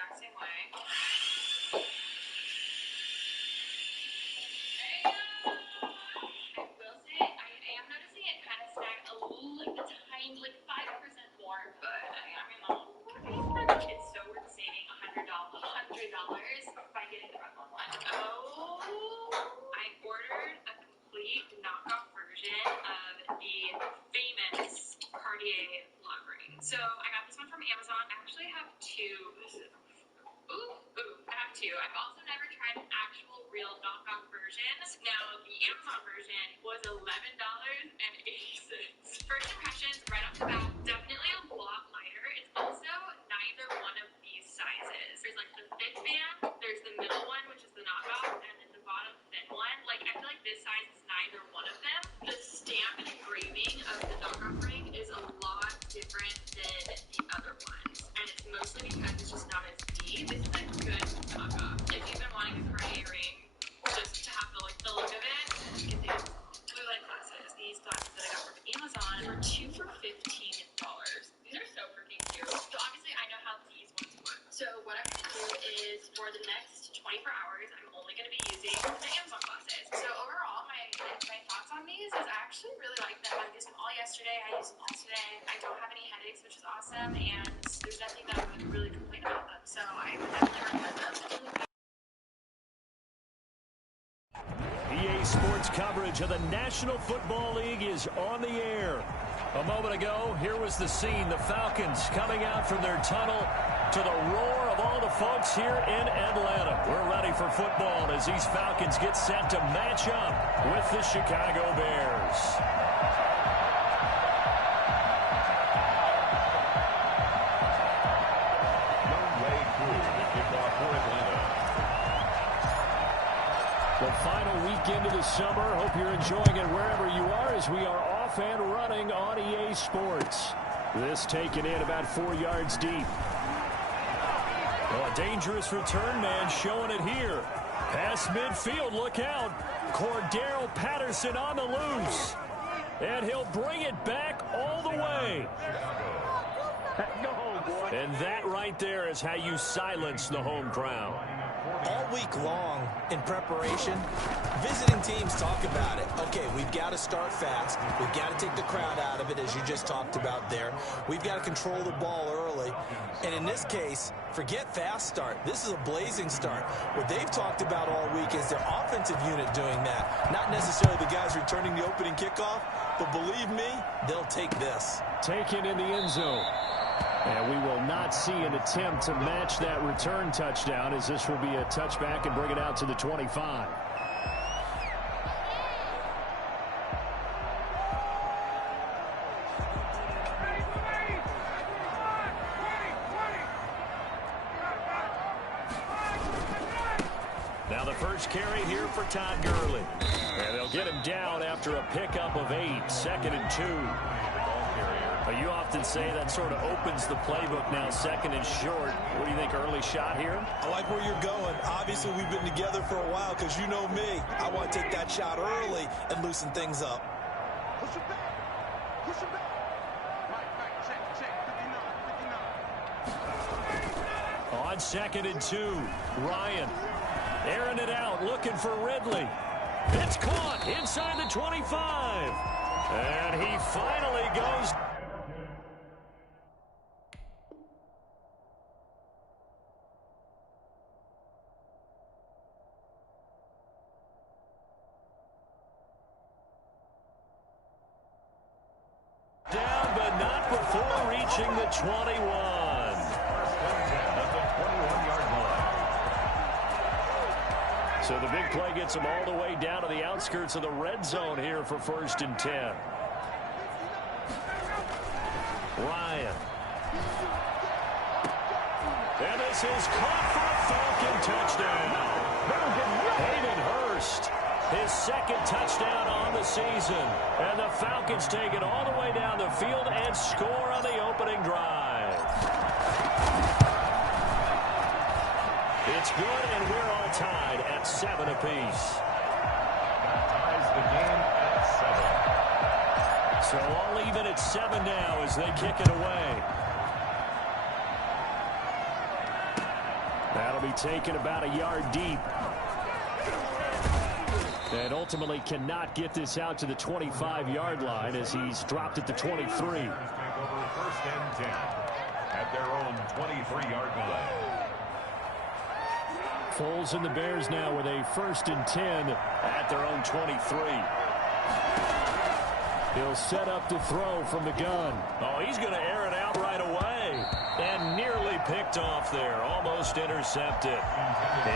exact same way. I will say I am noticing it kind of snag a little tiny, like 5% more, but I mean, it's so worth saving $100 by getting the Red Bull one. Oh, I ordered a complete knockoff version of the famous Cartier lug ring. So I got this one from Amazon. I actually have two. I have two. I've also never tried an actual real knockoff version. Now, the Amazon version was $11.80. First impressions, right off the bat, definitely a lot lighter. It's also neither one of these sizes. There's like the thick band, there's the middle one, which is the knockoff, and then the bottom thin one. Like, I feel like this size is neither one of them. The stamp and engraving of the knockoff ring is a lot different than the other ones. And it's mostly because it's just not as deep. It's a good knockoff. If you've been wanting a Cartier ring, just to have the look of it, get these blue light glasses. These glasses that I got from Amazon were 2 for $15. These are so freaking cute. So obviously I know how these ones work. So what I'm going to do is for the next 24 hours, I'm only going to be using the Amazon glasses. So overall, my thoughts on these is I actually really like them. I used them all yesterday. I used them all today. I don't have any headaches, which is awesome. And there's nothing that I would really complain about them. So I would definitely recommend them. EA Sports coverage of the National Football League is on the air. A moment ago, here was the scene. The Falcons coming out from their tunnel to the roar of all the folks here in Atlanta. We're ready for football as these Falcons get set to match up with the Chicago Bears. The final weekend of the summer. Hope you're enjoying it wherever you are as we are off and running on EA Sports. This taken in about 4 yards deep. Oh, a dangerous return man showing it here. Past midfield, look out. Cordero Patterson on the loose. And he'll bring it back all the way. And that right there is how you silence the home crowd. All week long in preparation, visiting teams talk about it. Okay, we've got to start fast. We've got to take the crowd out of it, as you just talked about there. We've got to control the ball early. And in this case, forget fast start. This is a blazing start. What they've talked about all week is their offensive unit doing that. Not necessarily the guys returning the opening kickoff, but believe me, they'll take this. Taken in the end zone. And we will not see an attempt to match that return touchdown, as this will be a touchback and bring it out to the 25. Now the first carry here for Todd Gurley. And they'll get him down after a pickup of 8, 2nd and 2. You often say that sort of opens the playbook now, 2nd and short. What do you think, early shot here? I like where you're going. Obviously, we've been together for a while because you know me. I want to take that shot early and loosen things up. Push it back. Push it back. Right, check. 59. On 2nd and 2, Ryan airing it out, looking for Ridley. It's caught inside the 25. And he finally goes. Down, but not before reaching the 21. So the big play gets him all the way down to the outskirts of the red zone here for 1st and 10. Ryan. And this is caught for a Falcon touchdown. Hayden Hurst, his 2nd touchdown on the season. And the Falcons take it all the way down the field and score on the opening drive. It's good, and we're all tied at 7 apiece. That ties the game at 7. So all even at 7 now as they kick it away. That'll be taken about a yard deep. And ultimately cannot get this out to the 25-yard line as he's dropped it to 23. First and 10 at their own 23-yard line. Foles and the Bears now with a 1st and 10 at their own 23. He'll set up to throw from the gun. Oh, he's going to air it out right away. And nearly picked off there. Almost intercepted.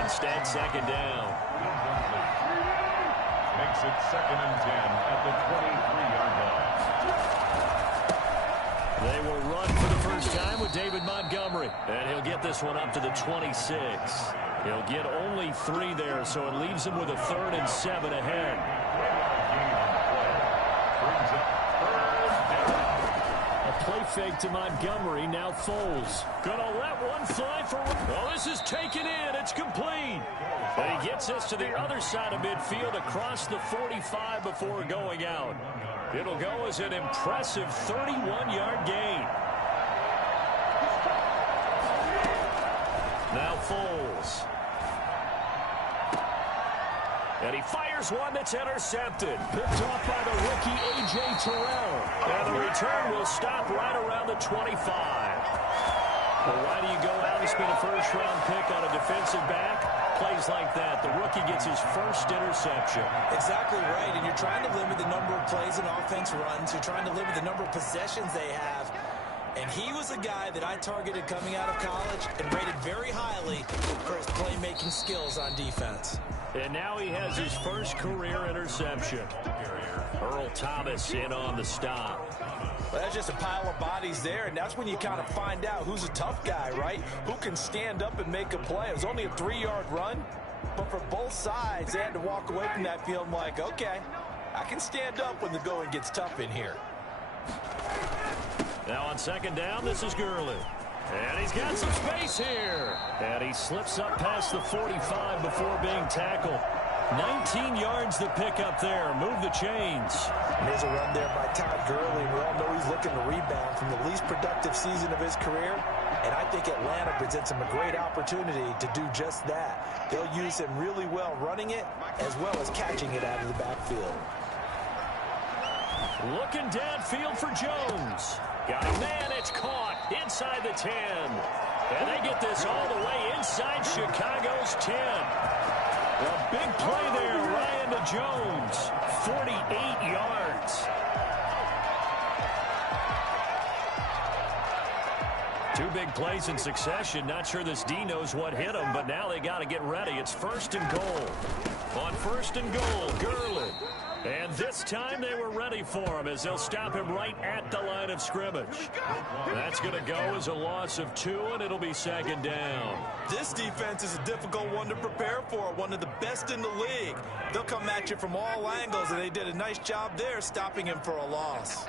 Instead, 2nd down. Makes it 2nd and 10 at the 23-yard line. They will run for the first time with David Montgomery. And he'll get this one up to the 26. He'll get only 3 there, so it leaves him with a 3rd and 7 ahead. Play fake to Montgomery. Now Foles. Gonna let one fly for... Oh, this is taken in. It's complete. And he gets us to the other side of midfield across the 45 before going out. It'll go as an impressive 31-yard gain. Now Foles. And he fires one that's intercepted. Picked off by the rookie A.J. Terrell. And the return will stop right around the 25. Well, why do you go out and spend a first-round pick on a defensive back? Plays like that. The rookie gets his first interception. Exactly right, and you're trying to limit the number of plays an offense runs. You're trying to limit the number of possessions they have. And he was a guy that I targeted coming out of college and rated very highly for his playmaking skills on defense. And now he has his first career interception. Earl Thomas in on the stop. Well, that's just a pile of bodies there, and that's when you kind of find out who's a tough guy, right? Who can stand up and make a play. It was only a 3-yard run, but for both sides, they had to walk away from that field like, okay, I can stand up when the going gets tough in here. Now on 2nd down, this is Gurley. And he's got some space here. And he slips up past the 45 before being tackled. 19 yards to pick up there. Move the chains. And there's a run there by Todd Gurley. We all know he's looking to rebound from the least productive season of his career. And I think Atlanta presents him a great opportunity to do just that. They'll use him really well running it as well as catching it out of the backfield. Looking downfield for Jones. Got a man, it's caught inside the 10. And they get this all the way inside Chicago's 10. A big play there, Ryan to Jones. 48 yards. 2 big plays in succession. Not sure this D knows what hit him, but now they got to get ready. It's 1st and goal. On 1st and goal, Gurley. And this time they were ready for him as they'll stop him right at the line of scrimmage. That's going to go as a loss of 2, and it'll be 2nd down. This defense is a difficult one to prepare for, one of the best in the league. They'll come at you from all angles, and they did a nice job there stopping him for a loss.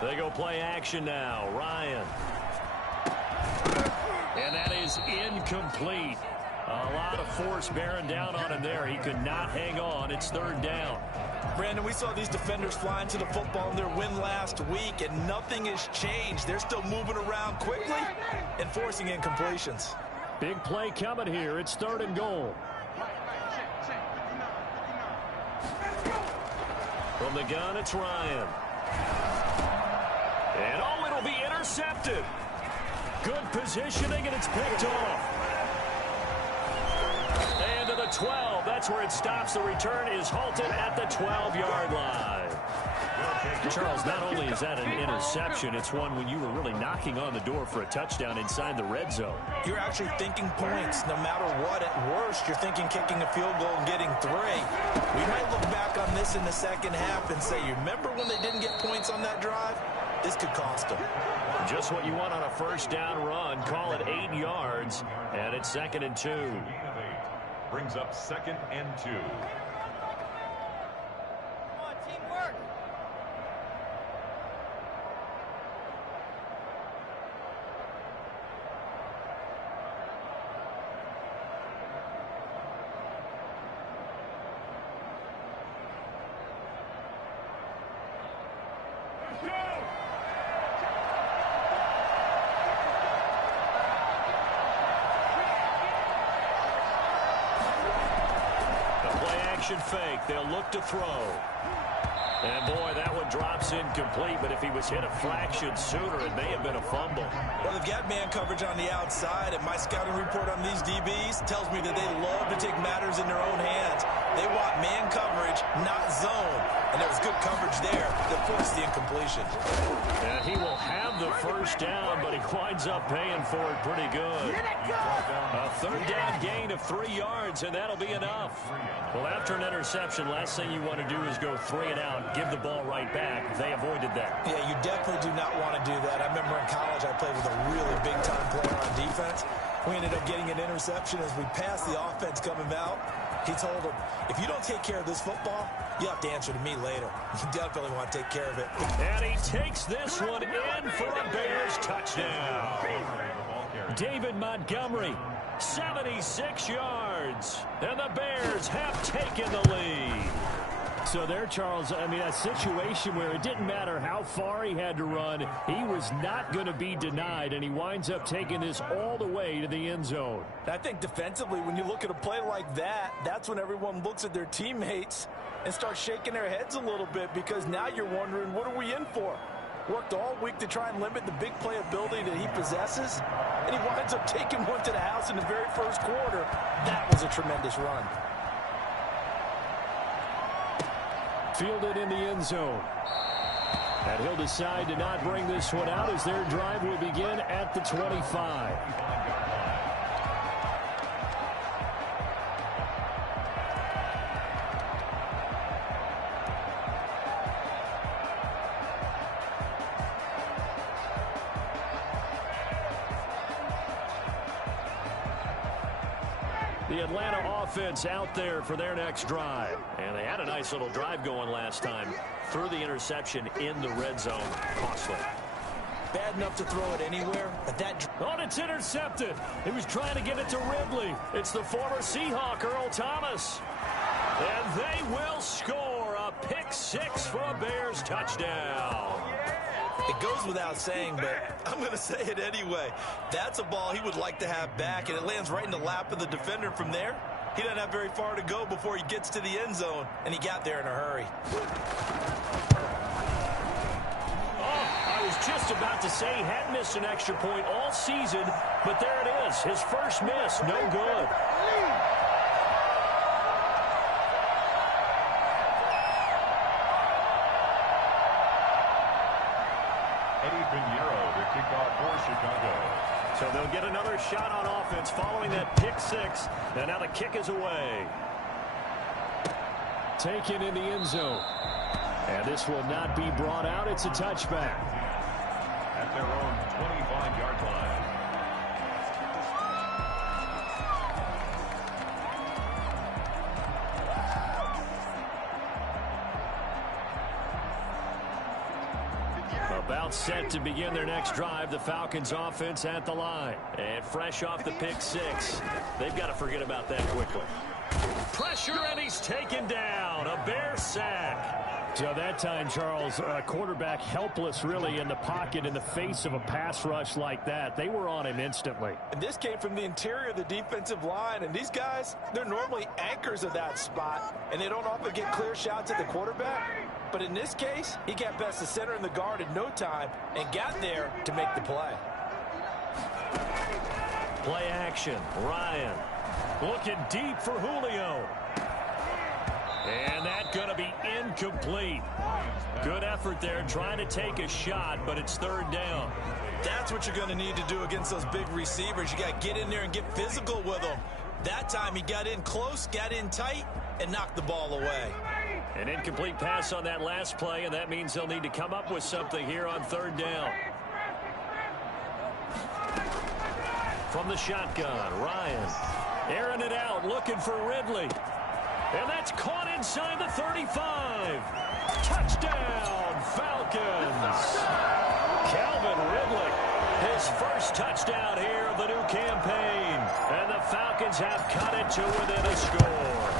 They go play action now. Ryan. And that is incomplete. A lot of force bearing down on him there. He could not hang on. It's 3rd down. Brandon, we saw these defenders fly into the football in their win last week, and nothing has changed. They're still moving around quickly and forcing incompletions. Big play coming here. It's 3rd and goal. From the gun, it's Ryan. And oh, it'll be intercepted. Good positioning, and it's picked off. And to the 12. That's where it stops. The return is halted at the 12-yard line. Charles, not only is that an interception, it's one when you were really knocking on the door for a touchdown inside the red zone. You're actually thinking points no matter what. At worst, you're thinking kicking a field goal and getting 3. We might look back on this in the second half and say, you remember when they didn't get points on that drive? This could cost them. Just what you want on a first down run. Call it 8 yards, and it's 2nd and 2. Brings up 2nd and 2. Play-action fake. They'll look to throw. And, boy, that one drops incomplete, but if he was hit a fraction sooner, it may have been a fumble. Well, they've got man coverage on the outside, and my scouting report on these DBs tells me that they love to take matters in their own hands. They want man coverage, not zone. And there was good coverage there that forced the incompletion. And he will have the first down, but he winds up paying for it pretty good. A third down gain of 3 yards, and that'll be enough. Well, after an interception, last thing you want to do is go 3 and out, give the ball right back. They avoided that. Yeah, you definitely do not want to do that. I remember in college I played with a really big-time player on defense. We ended up getting an interception as we passed the offense coming out. He told him, if you don't take care of this football, you have to answer to me later. You definitely want to take care of it. And he takes this one in for a Bears touchdown. David Montgomery, 76 yards. And the Bears have taken the lead. So there, Charles, I mean, a situation where it didn't matter how far he had to run, he was not going to be denied, and he winds up taking this all the way to the end zone. I think defensively, when you look at a play like that, that's when everyone looks at their teammates and starts shaking their heads a little bit, because now you're wondering, what are we in for? Worked all week to try and limit the big play ability that he possesses, and he winds up taking one to the house in the very first quarter. That was a tremendous run. Fielded in the end zone. And he'll decide to not bring this one out as their drive will begin at the 25. The Atlanta offense out there for their next drive. And they had a nice little drive going last time. Threw the interception in the red zone. Costly. Bad enough to throw it anywhere, but that... Oh, it's intercepted. He was trying to get it to Ridley. It's the former Seahawk, Earl Thomas. And they will score a pick-6 for a Bears touchdown. It goes without saying, but I'm going to say it anyway. That's a ball he would like to have back, and it lands right in the lap of the defender from there. He doesn't have very far to go before he gets to the end zone, and he got there in a hurry. Oh, I was just about to say he hadn't missed an extra point all season, but there it is. His first miss, no good. So they'll get another shot on offense following that pick-6, and now the kick is away. Taken in the end zone. And this will not be brought out. It's a touchback. At their own 25-yard line. About set to begin their next drive, the Falcons offense at the line. And fresh off the pick-6, they've got to forget about that quickly. Pressure, and he's taken down. A Bear sack. So that time, Charles, quarterback helpless really in the pocket in the face of a pass rush like that. They were on him instantly. And this came from the interior of the defensive line, and these guys, they're normally anchors of that spot, and they don't often get clear shots at the quarterback. But in this case, he got past the center and the guard in no time and got there to make the play. Play action. Ryan looking deep for Julio. And that's going to be incomplete. Good effort there trying to take a shot, but it's third down. That's what you're going to need to do against those big receivers. You got to get in there and get physical with them. That time he got in close, got in tight, and knocked the ball away. An incomplete pass on that last play, and that means they'll need to come up with something here on third down. From the shotgun, Ryan airing it out, looking for Ridley. And that's caught inside the 35. Touchdown, Falcons. Calvin Ridley, his first touchdown here of the new campaign. And the Falcons have cut it to within a score.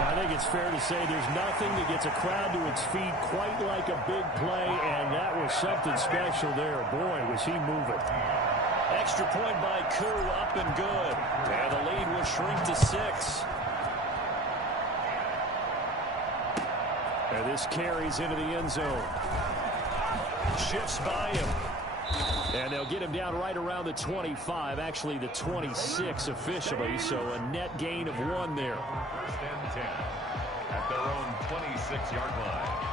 I think it's fair to say there's nothing that gets a crowd to its feet quite like a big play, and that was something special there. Boy, was he moving. Extra point by Koo, up and good. And the lead will shrink to 6. And this carries into the end zone. Shifts by him. And they'll get him down right around the 25, actually the 26 officially, so a net gain of 1 there. First and 10 at their own 26-yard line.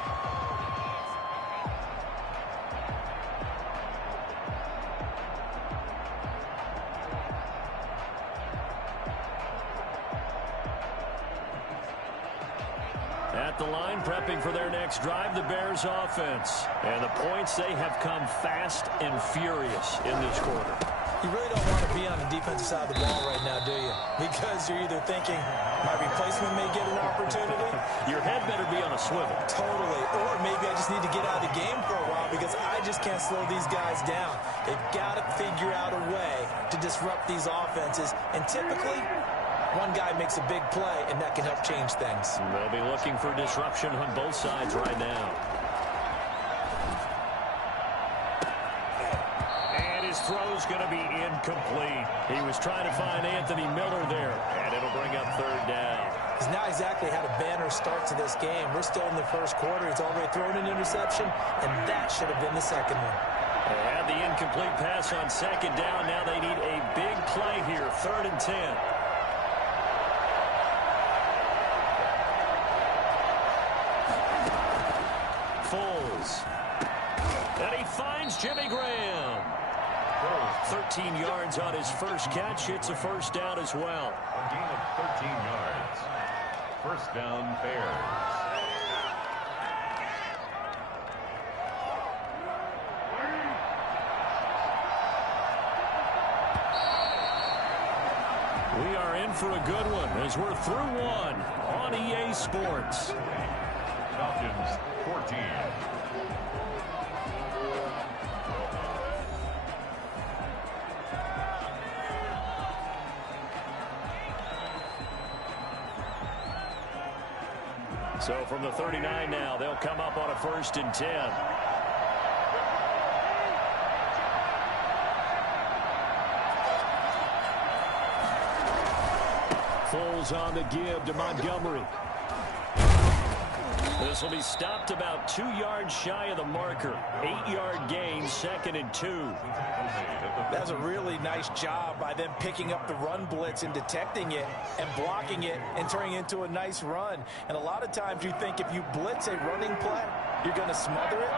At the line, prepping for their next drive, the Bears offense. And the points, they have come fast and furious in this quarter. You really don't want to be on the defensive side of the ball right now, do you? Because you're either thinking, my replacement may get an opportunity. Your head better be on a swivel. Totally. Or maybe I just need to get out of the game for a while because I just can't slow these guys down. They've got to figure out a way to disrupt these offenses. And typically, one guy makes a big play, and that can help change things. They'll be looking for disruption on both sides right now. And his throw's going to be incomplete. He was trying to find Anthony Miller there, and it'll bring up 3rd down. He's not exactly had a banner start to this game. We're still in the first quarter. He's already thrown an interception, and that should have been the second one. They had the incomplete pass on 2nd down. Now they need a big play here, 3rd and 10. Foles. And he finds Jimmy Graham. 13 yards on his first catch. It's a 1st down as well. A gain of 13 yards. 1st down, Bears. We are in for a good one as we're through 1 on EA Sports. Falcons 14. So from the 39 now, they'll come up on a 1st and 10. Foles on the give to Montgomery. This will be stopped about 2 yards shy of the marker. 8-yard gain, 2nd and 2. That's a really nice job by them picking up the run blitz and detecting it and blocking it and turning it into a nice run. And a lot of times you think if you blitz a running play, you're going to smother it.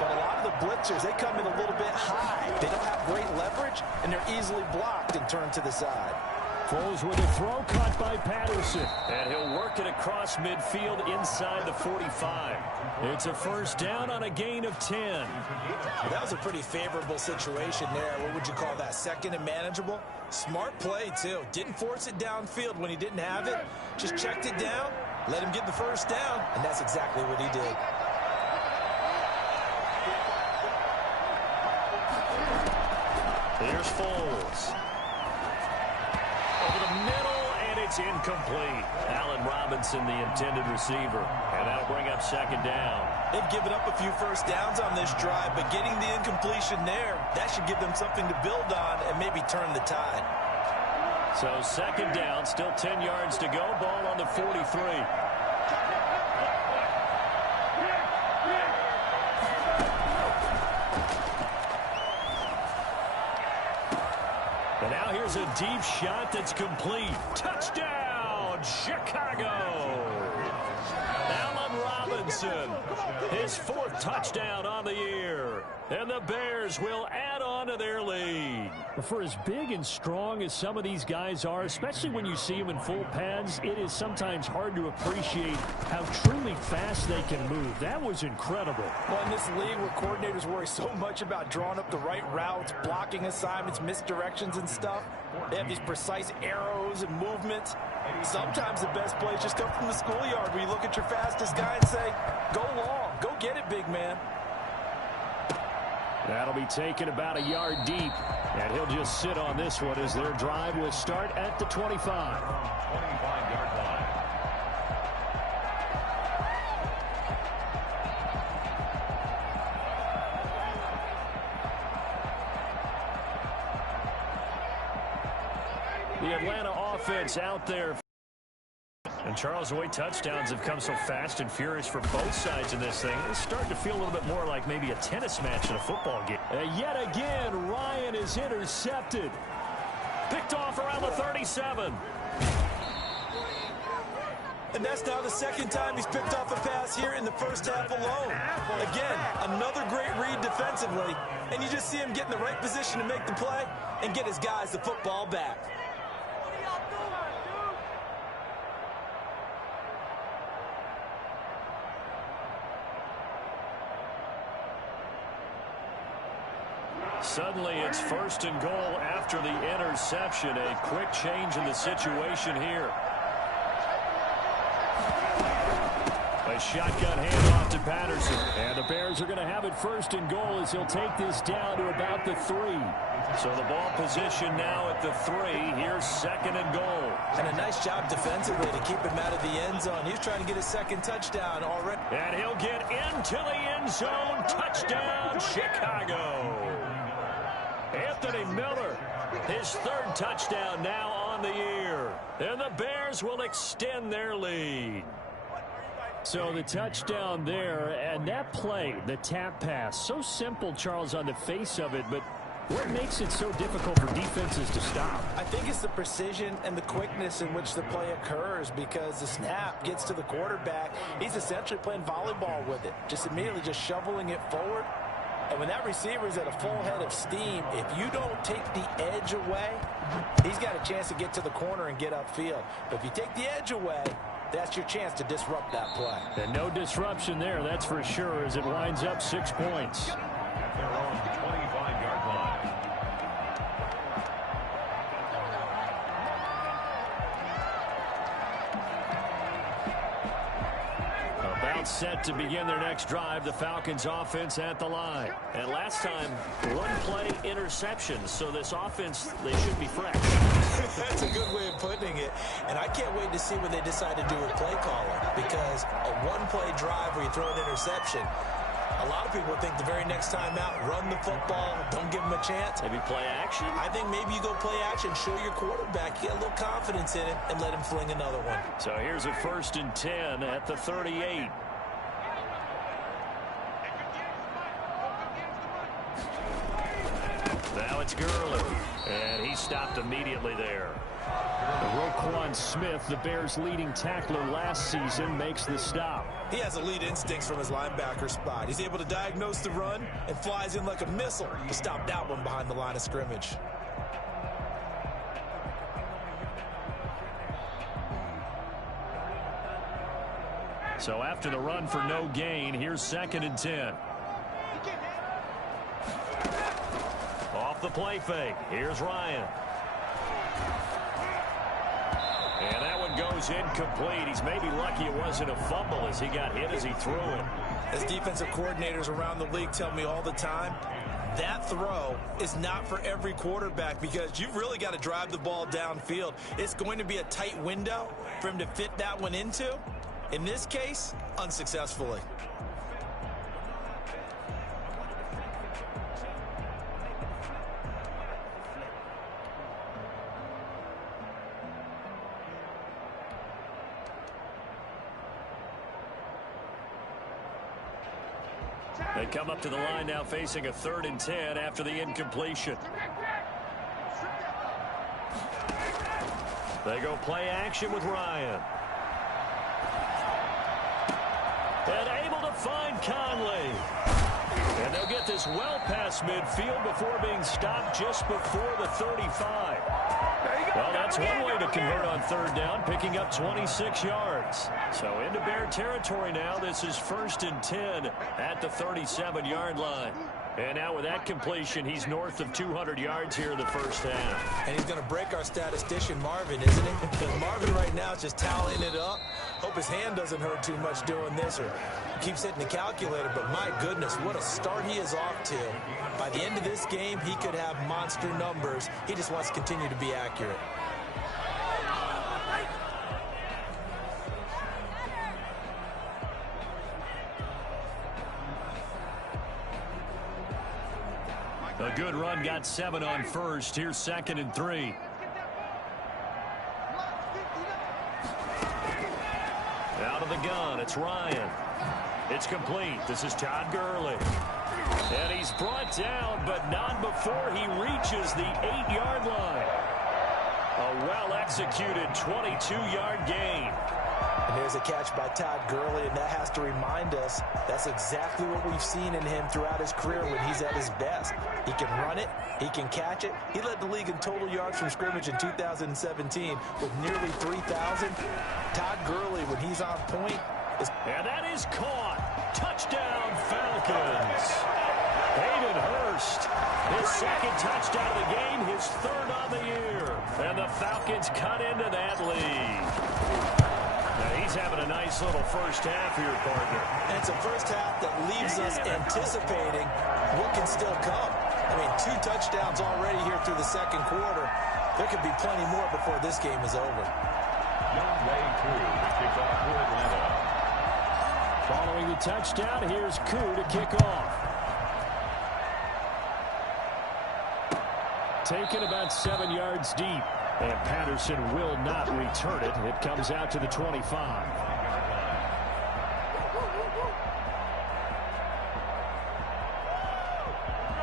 But a lot of the blitzers, they come in a little bit high. They don't have great leverage, and they're easily blocked and turned to the side. Foles with a throw caught by Patterson. And he'll work it across midfield inside the 45. It's a 1st down on a gain of 10. Well, that was a pretty favorable situation there. What would you call that? 2nd and manageable? Smart play, too. Didn't force it downfield when he didn't have it. Just checked it down, let him get the 1st down, and that's exactly what he did. Here's Foles. Over the middle, and it's incomplete. Allen Robinson, the intended receiver. And that'll bring up 2nd down. They've given up a few 1st downs on this drive, but getting the incompletion there, that should give them something to build on and maybe turn the tide. So 2nd down, still 10 yards to go. Ball on the 43. And now here's a deep shot that's complete. Touchdown, Chicago! Allen Robinson, his 4th touchdown on the year. And the Bears will add on to their lead. For as big and strong as some of these guys are, especially when you see them in full pads, it is sometimes hard to appreciate how truly fast they can move. That was incredible. Well, in this league where coordinators worry so much about drawing up the right routes, blocking assignments, misdirections and stuff, they have these precise arrows and movements. Sometimes the best plays just come from the schoolyard where you look at your fastest guy and say, go long, go get it, big man. That'll be taken about a yard deep, and he'll just sit on this one as their drive will start at the 25. 25-yard line. The Atlanta offense out there. And Charles, the way touchdowns have come so fast and furious for both sides in this thing, it's starting to feel a little bit more like maybe a tennis match in a football game. Yet again, Ryan is intercepted. Picked off around the 37. And that's now the second time he's picked off a pass here in the first half alone. Again, another great read defensively. And you just see him get in the right position to make the play and get his guys the football back. Suddenly it's 1st and goal after the interception. A quick change in the situation here. A shotgun handoff to Patterson. And the Bears are going to have it 1st and goal as he'll take this down to about the 3. So the ball position now at the 3. Here's 2nd and goal. And a nice job defensively to keep him out of the end zone. He's trying to get his 2nd touchdown already. And he'll get into the end zone. Touchdown, Chicago. Anthony Miller, his 3rd touchdown now on the year. And the Bears will extend their lead. So the touchdown there, and that play, the tap pass, so simple, Charles, on the face of it, but what makes it so difficult for defenses to stop? I think it's the precision and the quickness in which the play occurs, because the snap gets to the quarterback. He's essentially playing volleyball with it, just immediately just shoveling it forward. And when that receiver is at a full head of steam, if you don't take the edge away, he's got a chance to get to the corner and get upfield. But if you take the edge away, that's your chance to disrupt that play. And no disruption there, that's for sure, as it winds up 6 points. At their own 25-yard line. About set to begin their next drive, the Falcons offense at the line. And last time, 1-play interception, so this offense, they should be fresh. That's a good way of putting it. And I can't wait to see what they decide to do with play calling, because a 1-play drive where you throw an interception, a lot of people think the very next time out, run the football, don't give them a chance. Maybe play action? I think maybe you go play action, show your quarterback, get a little confidence in him, and let him fling another one. So here's a 1st and 10 at the 38. Now it's Gurley, and he stopped immediately there. Roquan Smith, the Bears' leading tackler last season, makes the stop. He has elite instincts from his linebacker spot. He's able to diagnose the run and flies in like a missile to stop that one behind the line of scrimmage. So after the run for no gain, here's 2nd and 10. Off the play fake. Here's Ryan. And that one goes incomplete. He's maybe lucky it wasn't a fumble as he got hit as he threw it. As defensive coordinators around the league tell me all the time, that throw is not for every quarterback, because you've really got to drive the ball downfield. It's going to be a tight window for him to fit that one into. In this case, unsuccessfully. They come up to the line now facing a 3rd and 10 after the incompletion. They go play action with Ryan. And able to find Conley. And they'll get this well past midfield before being stopped just before the 35. Well, that's one way to convert on 3rd down, picking up 26 yards. So into Bear territory now. This is 1st and 10 at the 37-yard line. And now with that completion, he's north of 200 yards here in the first half. And he's going to break our statistician, Marvin, isn't he? Because Marvin right now is just tallying it up. Hope his hand doesn't hurt too much doing this, or keeps hitting the calculator. But my goodness, what a start he is off to. By the end of this game, he could have monster numbers. He just wants to continue to be accurate. A good run, got 7 on 1st. Here's 2nd and 3. the gun. It's Ryan. It's complete. This is Todd Gurley. And he's brought down, but not before he reaches the 8-yard line. A well-executed 22-yard gain. And there's a catch by Todd Gurley, and that has to remind us that's exactly what we've seen in him throughout his career when he's at his best. He can run it. He can catch it. He led the league in total yards from scrimmage in 2017 with nearly 3,000. Todd Gurley, when he's on point, is... And that is caught. Touchdown, Falcons. Hayden Hurst, his second touchdown of the game, his third on the year. And the Falcons cut into that lead. Now he's having a nice little first half here, partner. And it's a first half that leaves us anticipating what can still come. I mean, 2 touchdowns already here through the second quarter. There could be plenty more before this game is over. Young way through the kickoff for Atlanta. Following the touchdown, here's Koo to kick off. Taken about 7 yards deep. And Patterson will not return it. It comes out to the 25.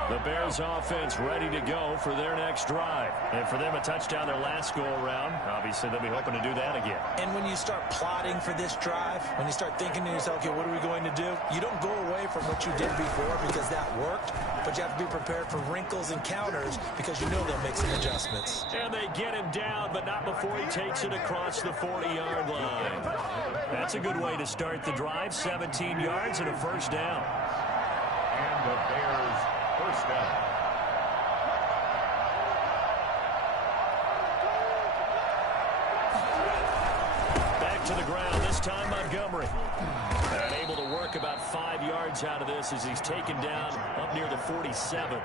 The Bears offense ready to go for their next drive. And for them, a touchdown their last go-around. Obviously, they'll be hoping to do that again. And when you start plotting for this drive, when you start thinking to yourself, okay, what are we going to do? You don't go away from what you did before because that worked. But you have to be prepared for wrinkles and counters because you know they'll make some adjustments. And they get him down, but not before he takes it across the 40-yard line. That's a good way to start the drive. 17 yards and a first down. And the Bears first down. Back to the ground, this time Montgomery. And able to work about 5 yards out of this as he's taken down up near the 47.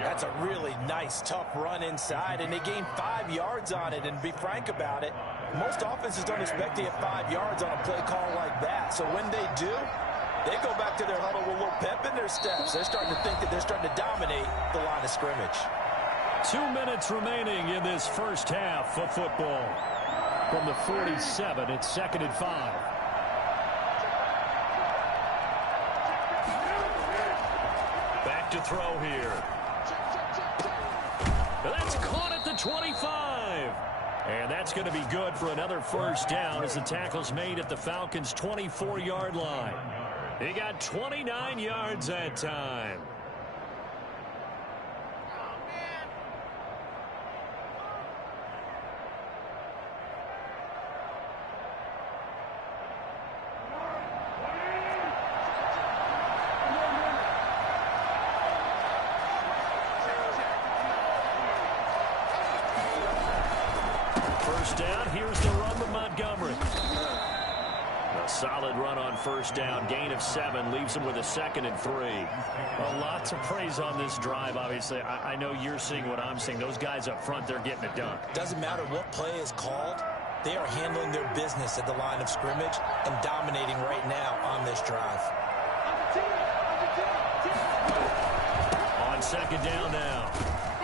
That's a really nice, tough run inside, and they gained 5 yards on it. And be frank about it, most offenses don't expect to get 5 yards on a play call like that. So when they do, they go back to their huddle with a little pep in their steps. They're starting to think that they're starting to dominate the line of scrimmage. 2 minutes remaining in this first half of football. From the 47, it's 2nd and 5. Back to throw here. That's caught at the 25. And that's going to be good for another first down as the tackle's made at the Falcons' 24-yard line. He got 29 yards that time. First down, here's the run with Montgomery. A solid run on first down. Gain of 7 leaves him with a 2nd and 3. A lot to praise on this drive, obviously. I know you're seeing what I'm seeing. Those guys up front, they're getting it done. Doesn't matter what play is called. They are handling their business at the line of scrimmage and dominating right now on this drive. On 2nd down now.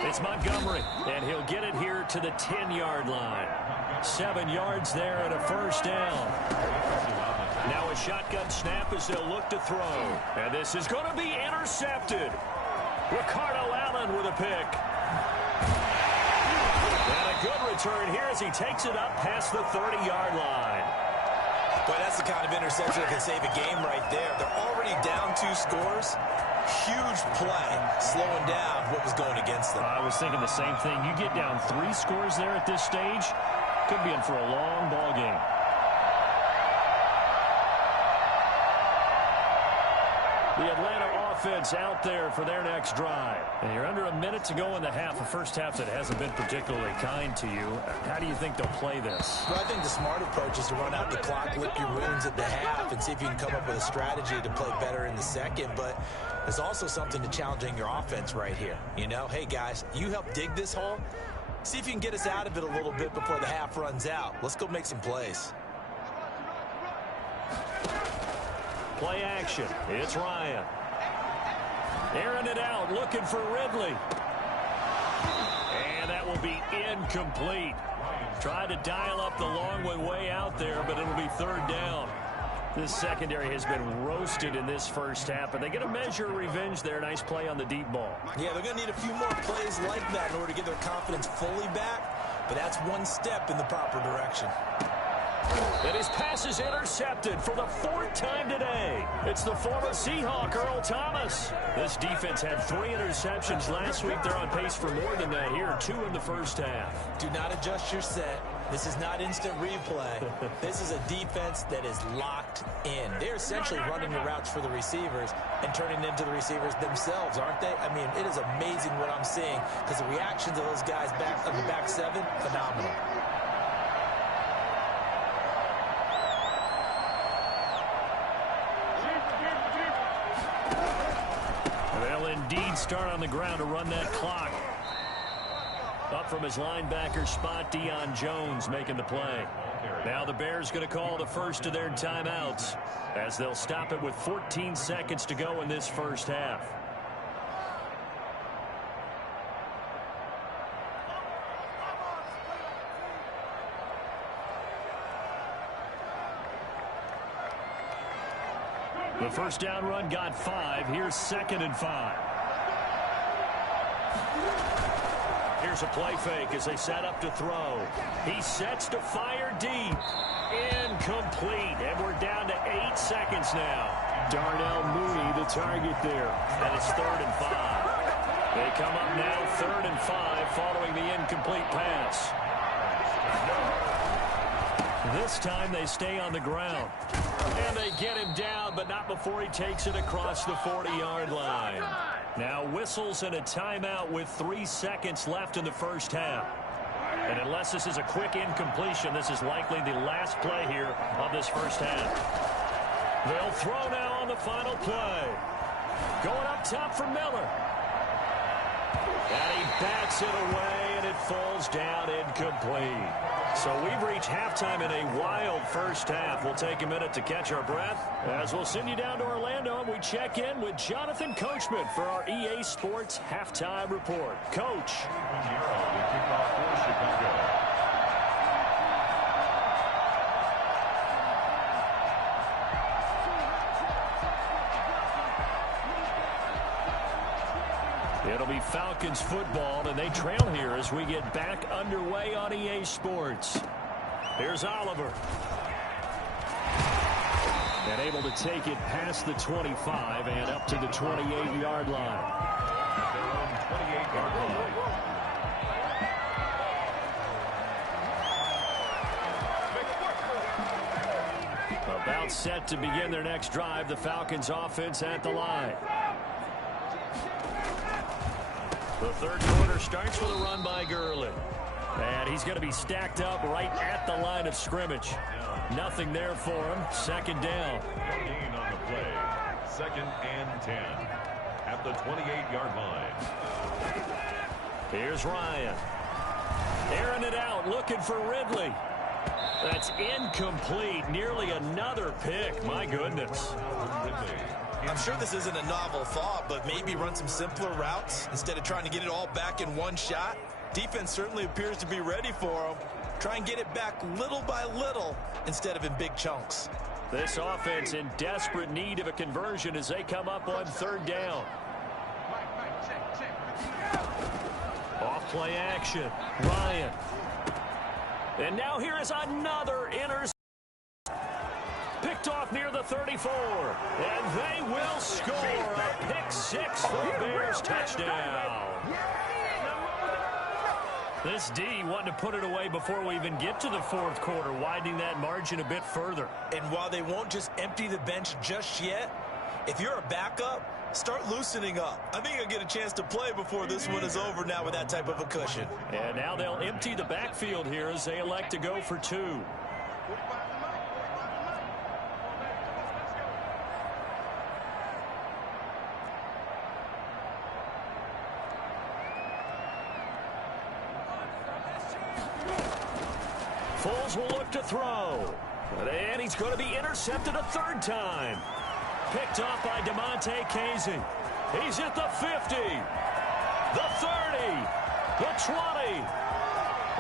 It's Montgomery, and he'll get it here to the 10-yard line. 7 yards there and a first down. Now a shotgun snap as they'll look to throw. And this is going to be intercepted. Ricardo Allen with a pick. And a good return here as he takes it up past the 30-yard line. Boy, that's the kind of interception that can save a game right there. They're already down 2 scores. Huge play, slowing down what was going against them. I was thinking the same thing. You get down 3 scores there at this stage, could be in for a long ball game. The Atlanta offense out there for their next drive. And you're under a minute to go in the half, a first half that hasn't been particularly kind to you. How do you think they'll play this? Well, I think the smart approach is to run out the clock, lick your wounds at the half, and see if you can come up with a strategy to play better in the second. But there's also something to challenging your offense right here. You know, hey, guys, you help dig this hole. See if you can get us out of it a little bit before the half runs out. Let's go make some plays. Play action. It's Ryan. Airing it out, looking for Ridley. And that will be incomplete. Tried to dial up the long way out there, but it'll be third down. This secondary has been roasted in this first half, but they get a measure of revenge there. Nice play on the deep ball. Yeah, they're going to need a few more plays like that in order to get their confidence fully back, but that's one step in the proper direction. And his pass is intercepted for the fourth time today. It's the former Seahawk, Earl Thomas. This defense had 3 interceptions last week. They're on pace for more than that here, 2 in the first half. Do not adjust your set. This is not instant replay. This is a defense that is locked in. They're essentially running the routes for the receivers and turning them to the receivers themselves, aren't they? I mean, it is amazing what I'm seeing because the reactions of those guys back on the back 7, phenomenal. They'll indeed start on the ground to run that clock. Up from his linebacker spot, Deion Jones making the play. Now the Bears going to call the first of their timeouts as they'll stop it with 14 seconds to go in this first half. The first down run got 5. Here's 2nd and 5. Here's a play fake as they set up to throw. He sets to fire deep. Incomplete. And we're down to 8 seconds now. Darnell Mooney, the target there. And it's 3rd and 5. They come up now 3rd and 5 following the incomplete pass. This time they stay on the ground. And they get him down, but not before he takes it across the 40-yard line. Now whistles and a timeout with 3 seconds left in the first half. And unless this is a quick incompletion, this is likely the last play here of this first half. They'll throw now on the final play. Going up top for Miller. And he bats it away, and it falls down incomplete. So we've reached halftime in a wild first half. We'll take a minute to catch our breath as we'll send you down to Orlando and we check in with Jonathan Coachman for our EA Sports Halftime Report. Coach. It'll be Falcons football, and they trail here as we get back underway on EA Sports. Here's Oliver. And able to take it past the 25 and up to the 28-yard line. About set to begin their next drive, the Falcons offense at the line. The third quarter starts with a run by Gurley. And he's going to be stacked up right at the line of scrimmage. Nothing there for him. 2nd down. Gain on the play. 2nd and 10 at the 28-yard line. Here's Ryan. Airing it out, looking for Ridley. That's incomplete. Nearly another pick. My goodness. I'm sure this isn't a novel thought, but maybe run some simpler routes instead of trying to get it all back in one shot. Defense certainly appears to be ready for him. Try and get it back little by little instead of in big chunks. This offense in desperate need of a conversion as they come up on 3rd down. Off play action. Ryan. And now here is another interception. Picked off near the 34. And they will score a pick 6 for a Bears touchdown. This D wanting to put it away before we even get to the 4th quarter, widening that margin a bit further. And while they won't just empty the bench just yet, if you're a backup, start loosening up. I think you'll get a chance to play before this one is over now with that type of a cushion. And now they'll empty the backfield here as they elect to go for 2. Foles will look to throw. And he's going to be intercepted a 3rd time. Picked off by DeMonte Casey. He's at the 50. The 30. The 20.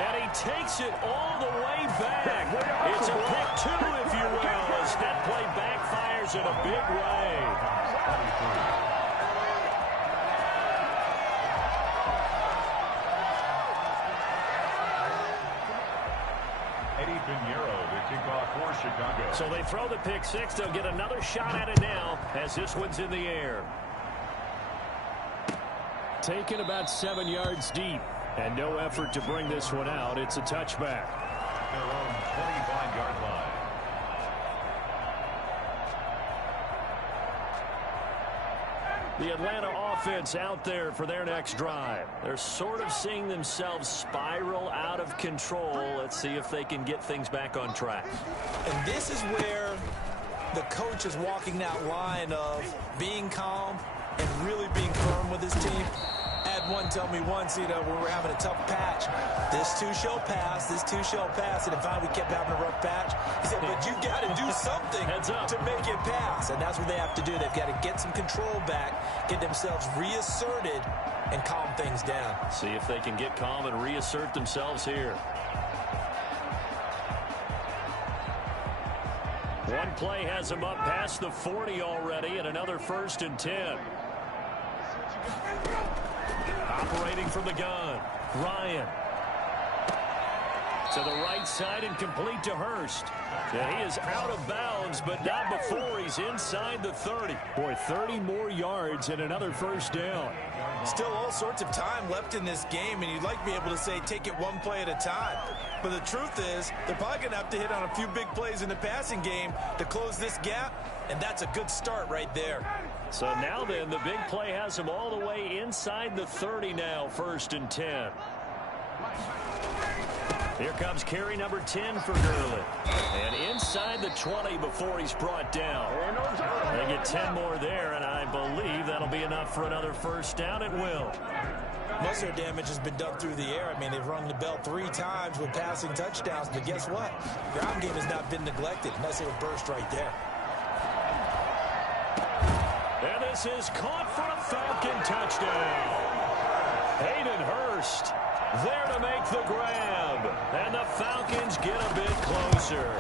And he takes it all the way back. It's a pick two, if you will, as that play backfires in a big way. Eddie Pinheiro, the kickoff for Chicago. So they throw the pick six. They'll get another shot at it now as this one's in the air. Taken about 7 yards deep. And no effort to bring this one out. It's a touchback. Their own 25-yard line. The Atlanta offense out there for their next drive. They're sort of seeing themselves spiral out of control. Let's see if they can get things back on track. And this is where the coach is walking that line of being calm and really being firm with his team. I had one tell me once, we were having a tough patch. This too shall pass, this too shall pass. And finally we kept having a rough patch. He said, but you got to do something to make it pass. And that's what they have to do. They've got to get some control back, get themselves reasserted, and calm things down. See if they can get calm and reassert themselves here. One play has them up past the 40 already, and another 1st and 10. Operating from the gun, Ryan. To the right side and complete to Hurst. Yeah, he is out of bounds, but not before he's inside the 30. Boy, 30 more yards and another 1st down. Still all sorts of time left in this game, and you'd like to be able to say take it one play at a time. But the truth is, they're probably going to have to hit on a few big plays in the passing game to close this gap, and that's a good start right there. So now then, the big play has them all the way inside the 30 now, 1st and 10. Here comes carry number 10 for Gurley. And inside the 20 before he's brought down. They get 10 more there, and I believe that'll be enough for another 1st down. It will. Most of their damage has been done through the air. I mean, they've rung the bell 3 times with passing touchdowns, but guess what? Ground game has not been neglected. Nice little burst right there. And this is caught for a Falcon touchdown. Hayden Hurst there to make the grab. And the Falcons get a bit closer.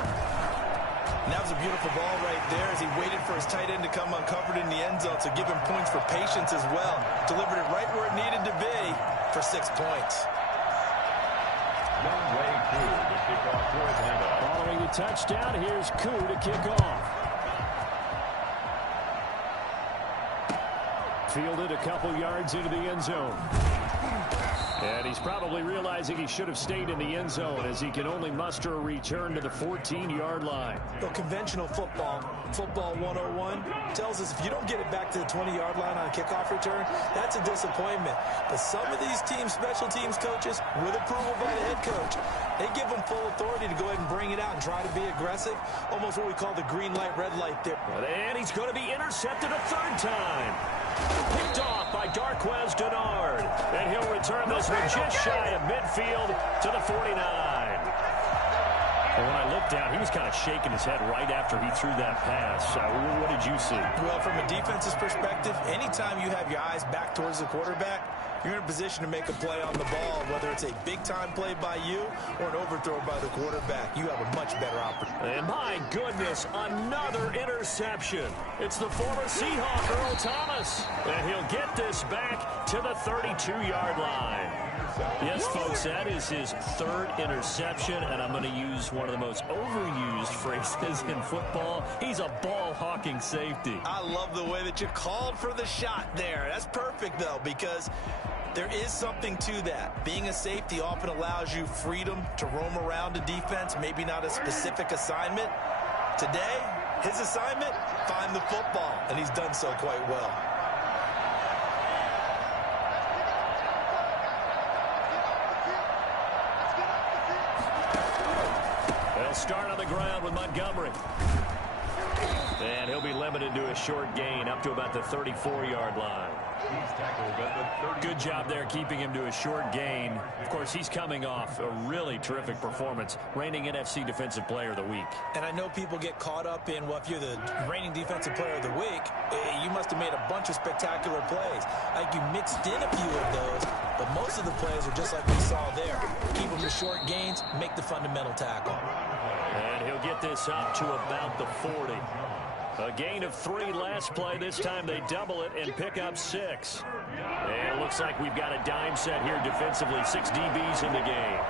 And that was a beautiful ball right there as he waited for his tight end to come uncovered in the end zone, so give him points for patience as well. Delivered it right where it needed to be for 6 points. Youngway Koo, the kickoff for Atlanta. Following the touchdown, here's Koo to kick off. Fielded a couple yards into the end zone. And he's probably realizing he should have stayed in the end zone as he can only muster a return to the 14-yard line. Well, conventional football 101, tells us if you don't get it back to the 20-yard line on a kickoff return, that's a disappointment. But some of these teams, special teams coaches, with approval by the head coach, they give them full authority to go ahead and bring it out and try to be aggressive, almost what we call the green light, red light there. And he's going to be intercepted a 3rd time. Picked off by Darquez Denard. And he'll return this one just shy of midfield to the 49. And when I looked down, he was kind of shaking his head right after he threw that pass. What did you see? Well, from a defense's perspective, anytime you have your eyes back towards the quarterback, you're in a position to make a play on the ball, whether it's a big-time play by you or an overthrow by the quarterback. You have a much better opportunity. And my goodness, another interception. It's the former Seahawk, Earl Thomas. And he'll get this back to the 32-yard line. Yes, folks, that is his 3rd interception, and I'm going to use one of the most overused phrases in football. He's a ball-hawking safety. I love the way that you called for the shot there. That's perfect, though, because there is something to that. Being a safety often allows you freedom to roam around a defense, maybe not a specific assignment. Today, his assignment, find the football, and he's done so quite well. They'll start on the ground with Montgomery. And he'll be limited to a short gain up to about the 34-yard line. He's tackled at the 30. Good job there keeping him to a short gain. Of course, he's coming off a really terrific performance, reigning NFC Defensive Player of the Week. And I know people get caught up in, well, if you're the reigning Defensive Player of the Week, you must have made a bunch of spectacular plays. Like you mixed in a few of those, but most most of the plays are just like we saw there. Keep them to short gains, make the fundamental tackle. And he'll get this up to about the 40. A gain of 3 last play. This time they double it and pick up 6. And it looks like we've got a dime set here defensively. 6 DBs in the game.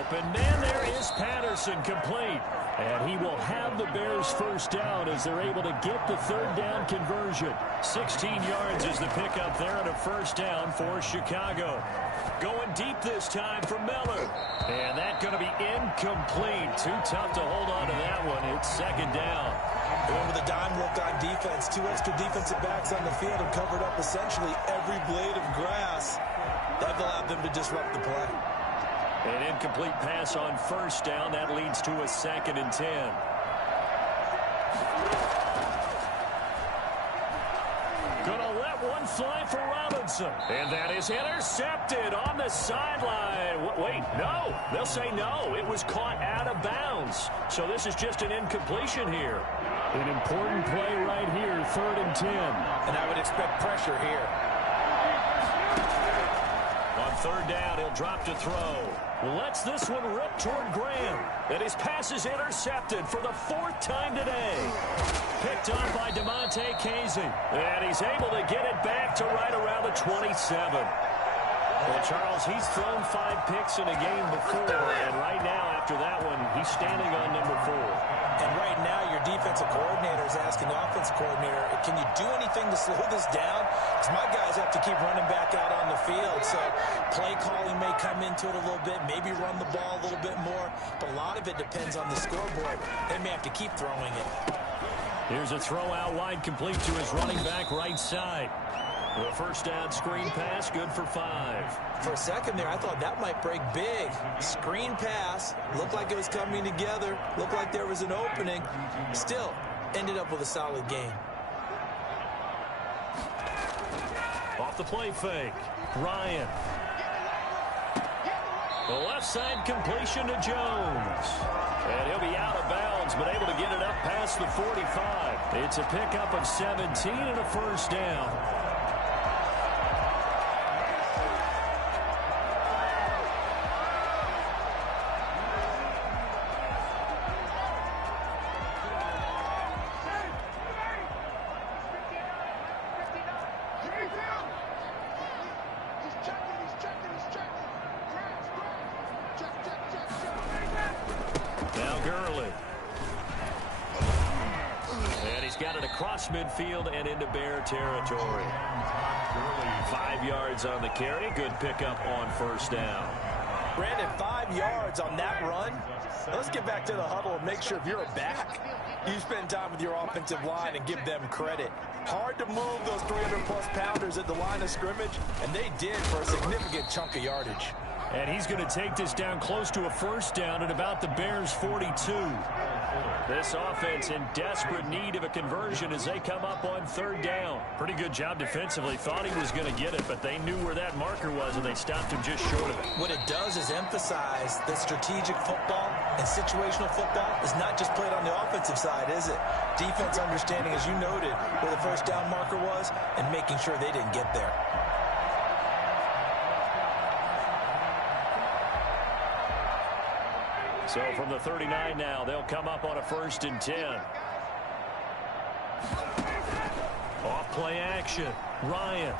Open man, there is Patterson, complete. And he will have the Bears first down as they're able to get the third down conversion. 16 yards is the pickup there and a first down for Chicago. Going deep this time for Miller. And that's going to be incomplete. Too tough to hold on to that one. It's second down. Going with a dime look on defense. 2 extra defensive backs on the field and covered up essentially every blade of grass. That allowed them to disrupt the play. An incomplete pass on first down. That leads to a 2nd and 10. Gonna let one fly for Robinson. And that is intercepted on the sideline. Wait, no. They'll say no. It was caught out of bounds. So this is just an incompletion here. An important play right here, 3rd and 10. And I would expect pressure here. On 3rd down, he'll drop to throw. Lets this one rip toward Graham. And his pass is intercepted for the 4th time today. Picked on by DeMonte Casey. And he's able to get it back to right around the 27. Well, Charles, he's thrown 5 picks in a game before. And right now, after that one, he's standing on number 4. And right now, your defensive coordinator is asking the offensive coordinator, can you do anything to slow this down? Because my guys have to keep running back out on the field. So play calling may come into it a little bit, maybe run the ball a little bit more. But a lot of it depends on the scoreboard. They may have to keep throwing it. Here's a throw out wide, complete to his running back right side. The first down screen pass, good for 5. For a second there, I thought that might break big. Screen pass, looked like it was coming together, looked like there was an opening. Still, ended up with a solid game. Off the play fake, Ryan. The left side completion to Jones. And he'll be out of bounds, but able to get it up past the 45. It's a pickup of 17 and a first down. Midfield and into Bear territory. 5 yards on the carry. Good pickup on first down. Brandon, 5 yards on that run. Let's get back to the huddle and make sure if you're a back, you spend time with your offensive line and give them credit. Hard to move those 300-plus pounders at the line of scrimmage, and they did for a significant chunk of yardage. And he's going to take this down close to a first down at about the Bears' 42. This offense in desperate need of a conversion as they come up on 3rd down. Pretty good job defensively. Thought he was going to get it, but they knew where that marker was, and they stopped him just short of it. What it does is emphasize that strategic football and situational football is not just played on the offensive side, is it? Defense understanding, as you noted, where the first down marker was and making sure they didn't get there. So from the 39 now, they'll come up on a 1st and 10. Off play action. Ryan.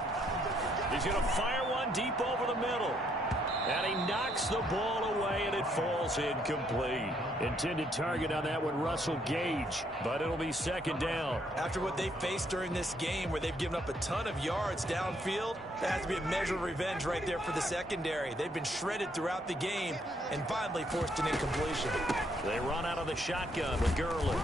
He's going to fire one deep over the middle. And he knocks the ball away, and it falls incomplete. Intended target on that one, Russell Gage. But it'll be 2nd down. After what they faced during this game where they've given up a ton of yards downfield, that has to be a measure of revenge right there for the secondary. They've been shredded throughout the game and finally forced an incompletion. They run out of the shotgun with Gurley.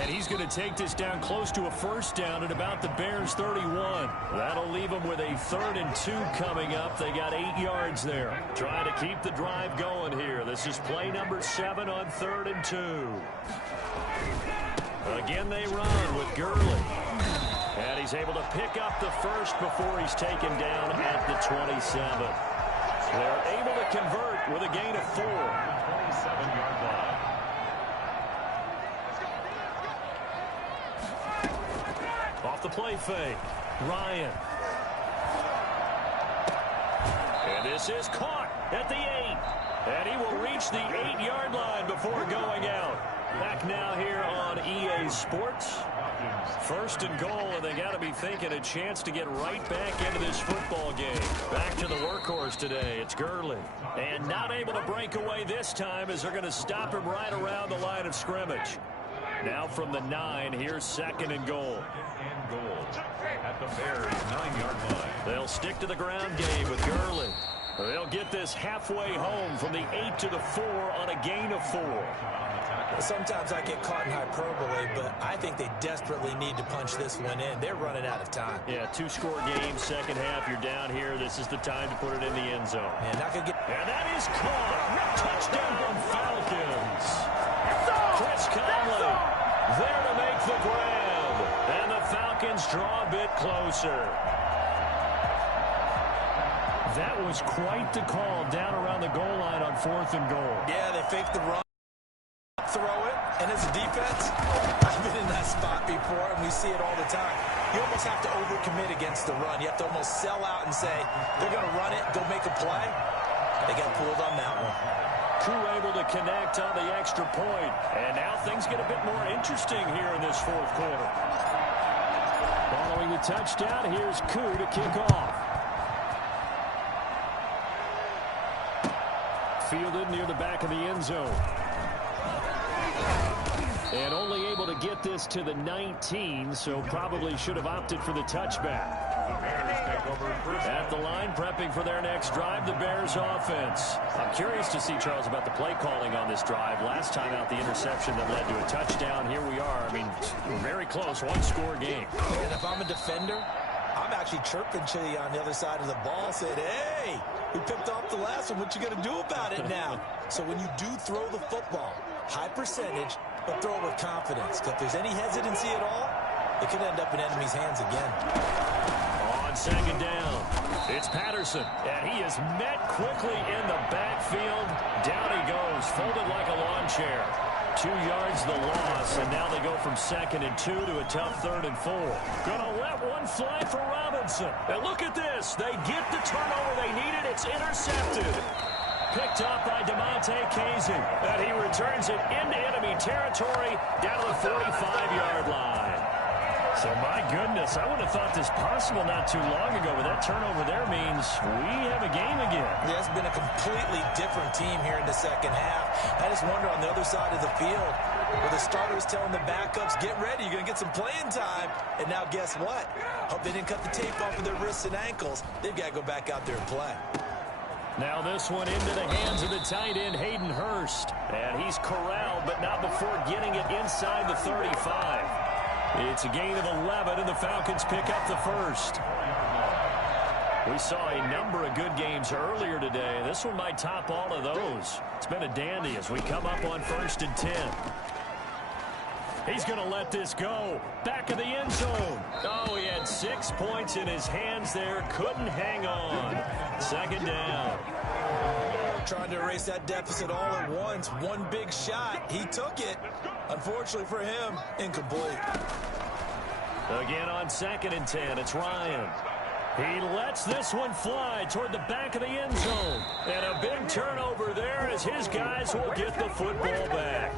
And he's going to take this down close to a first down at about the Bears' 31. That'll leave them with a 3rd and 2 coming up. They got 8 yards there. Trying to keep the drive going here. This is play number 7 on 3rd and 2. Again, they run with Gurley. And he's able to pick up the first before he's taken down at the 27. They're able to convert with a gain of 4. 27-yard line. off the play fake. Ryan. And this is caught at the 8. And he will reach the 8-yard line before going out. Back now here on EA Sports. First and goal, and they got to be thinking a chance to get right back into this football game. Back to the workhorse today. It's Gurley. And not able to break away this time as they're going to stop him right around the line of scrimmage. Now from the 9, here's second and goal. At the Bears' 9-yard line. They'll stick to the ground game with Gurley. They'll get this halfway home from the 8 to the 4 on a gain of 4. Sometimes I get caught in hyperbole, but I think they desperately need to punch this one in. They're running out of time. Yeah, 2-score game, second half. You're down here. This is the time to put it in the end zone. Man, not gonna get... And that is caught. Touchdown, Falcons. Chris Conley there to make the grab. And the Falcons draw a bit closer. That was quite the call down around the goal line on 4th and goal. Yeah, they faked the run. Throw it, and as a defense, I've been in that spot before, and we see it all the time. You almost have to overcommit against the run. You have to almost sell out and say, they're going to run it, go make a play. They got pulled on that one. Koo able to connect on the extra point, and now things get a bit more interesting here in this 4th quarter. Following the touchdown, here's Koo to kick off. Fielded near the back of the end zone. And only able to get this to the 19, so probably should have opted for the touchback. At the line, prepping for their next drive, the Bears offense. I'm curious to see, Charles, about the play calling on this drive. Last time out, the interception that led to a touchdown. Here we are. I mean, we're very close, 1-score game. And if I'm a defender, I'm actually chirping to you on the other side of the ball, saying, hey, we picked off the last one. What you going to do about it now? So when you do throw the football, high percentage, but throw it with confidence. Because if there's any hesitancy at all, it could end up in enemy's hands again. On second down, it's Patterson, and he is met quickly in the backfield. Down he goes, folded like a lawn chair. 2 yards the loss, and now they go from 2nd and 2 to a tough 3rd and 4. Gonna let one fly for Robinson. And look at this. They get the turnover they needed. It's intercepted. Picked up by DeMonte Casey. And he returns it into enemy territory down to the 45-yard line. So, my goodness, I would have thought this possible not too long ago, but that turnover there means we have a game again. Yeah, it's been a completely different team here in the second half. I just wonder on the other side of the field, where the starters telling the backups, get ready, you're going to get some playing time. And now guess what? Hope they didn't cut the tape off of their wrists and ankles. They've got to go back out there and play. Now this one into the hands of the tight end, Hayden Hurst. And he's corralled, but not before getting it inside the 35. It's a gain of 11, and the Falcons pick up the first. We saw a number of good games earlier today. This one might top all of those. It's been a dandy as we come up on 1st and 10. He's going to let this go. Back of the end zone. Oh, he had 6 points in his hands there. Couldn't hang on. 2nd down. Trying to erase that deficit all at once. One big shot. He took it. Unfortunately for him, incomplete. Again on 2nd and 10, it's Ryan. He lets this one fly toward the back of the end zone. And a big turnover there as his guys will get the football back.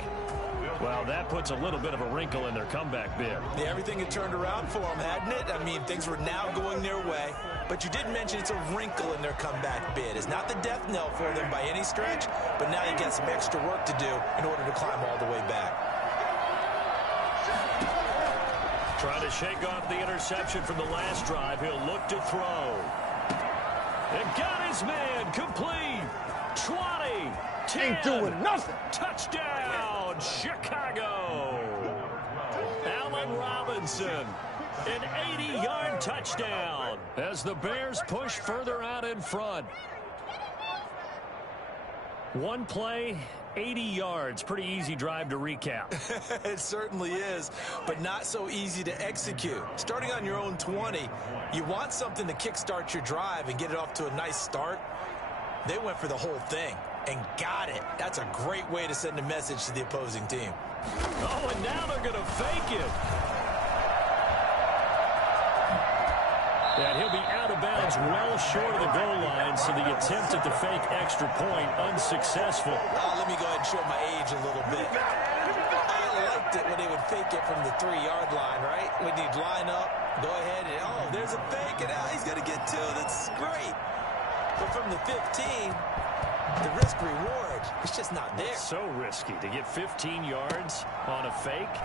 Well, that puts a little bit of a wrinkle in their comeback bid. Yeah, everything had turned around for them, hadn't it? I mean, things were now going their way. But you did mention it's a wrinkle in their comeback bid. It's not the death knell for them by any stretch, but now you got some extra work to do in order to climb all the way back. Trying to shake off the interception from the last drive. He'll look to throw. And got his man complete. 20, 10. Ain't doing nothing. Touchdown, Chicago. Allen Robinson. An 80-yard touchdown as the Bears push further out in front. One play, 80 yards. Pretty easy drive to recap. It certainly is, but not so easy to execute. Starting on your own 20, you want something to kickstart your drive and get it off to a nice start. They went for the whole thing and got it. That's a great way to send a message to the opposing team. Oh, and now they're going to fake it. And he'll be out of bounds well short of the goal line, so the attempt at the fake extra point unsuccessful. Let me go ahead and show my age a little bit. I liked it when they would fake it from the 3-yard line, right? When you'd line up, go ahead and, oh, there's a fake, and he's going to get 2. That's great. But from the 15, the risk-reward, it's just not there. So risky to get 15 yards on a fake.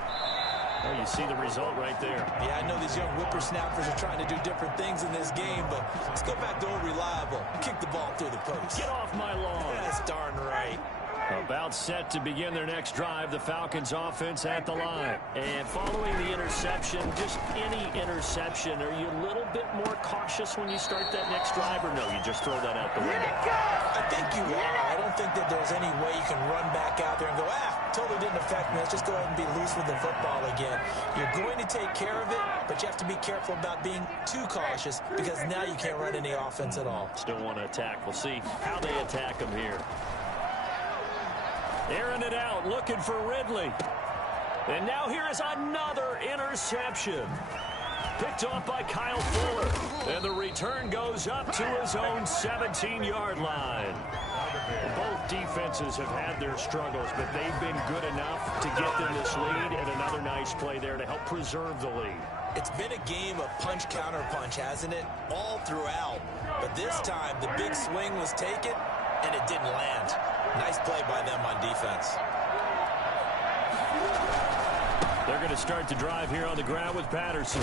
Well, you see the result right there. Yeah, I know these young whippersnappers are trying to do different things in this game, but let's go back to old reliable. Kick the ball through the post. Get off my lawn. That's darn right. About set to begin their next drive, the Falcons offense at the line. And following the interception, just any interception, are you a little bit more cautious when you start that next drive, or no, you just throw that out the window? I think you are. I don't think that there's any way you can run back out there and go, totally didn't affect me. Let's just go ahead and be loose with the football again. You're going to take care of it, but you have to be careful about being too cautious because now you can't run any offense at all. Still want to attack. We'll see how they attack them here. Airing it out, looking for Ridley. And now here is another interception. Picked off by Kyle Fuller. And the return goes up to his own 17-yard line. Both defenses have had their struggles, but they've been good enough to get them this lead, and another nice play there to help preserve the lead. It's been a game of punch-counter-punch, hasn't it? All throughout. But this time, the big swing was taken, and it didn't land. Nice play by them on defense. They're going to start the drive here on the ground with Patterson.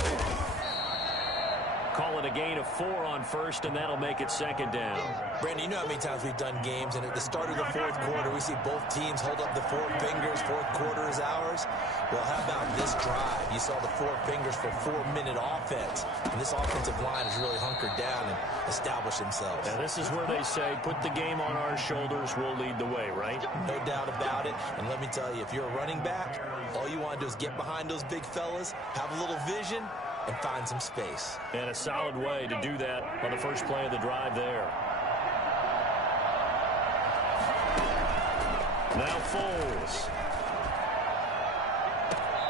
Call it a gain of 4 on first, and that'll make it second down. Brandon, you know how many times we've done games, and at the start of the fourth quarter, we see both teams hold up the 4 fingers, fourth quarter is ours. Well, how about this drive? You saw the 4 fingers for 4-minute offense, and this offensive line has really hunkered down and established themselves. Now, this is where they say, put the game on our shoulders, we'll lead the way, right? No doubt about it, and let me tell you, if you're a running back, all you want to do is get behind those big fellas, have a little vision, and find some space. And a solid way to do that on the first play of the drive there. Now Foles.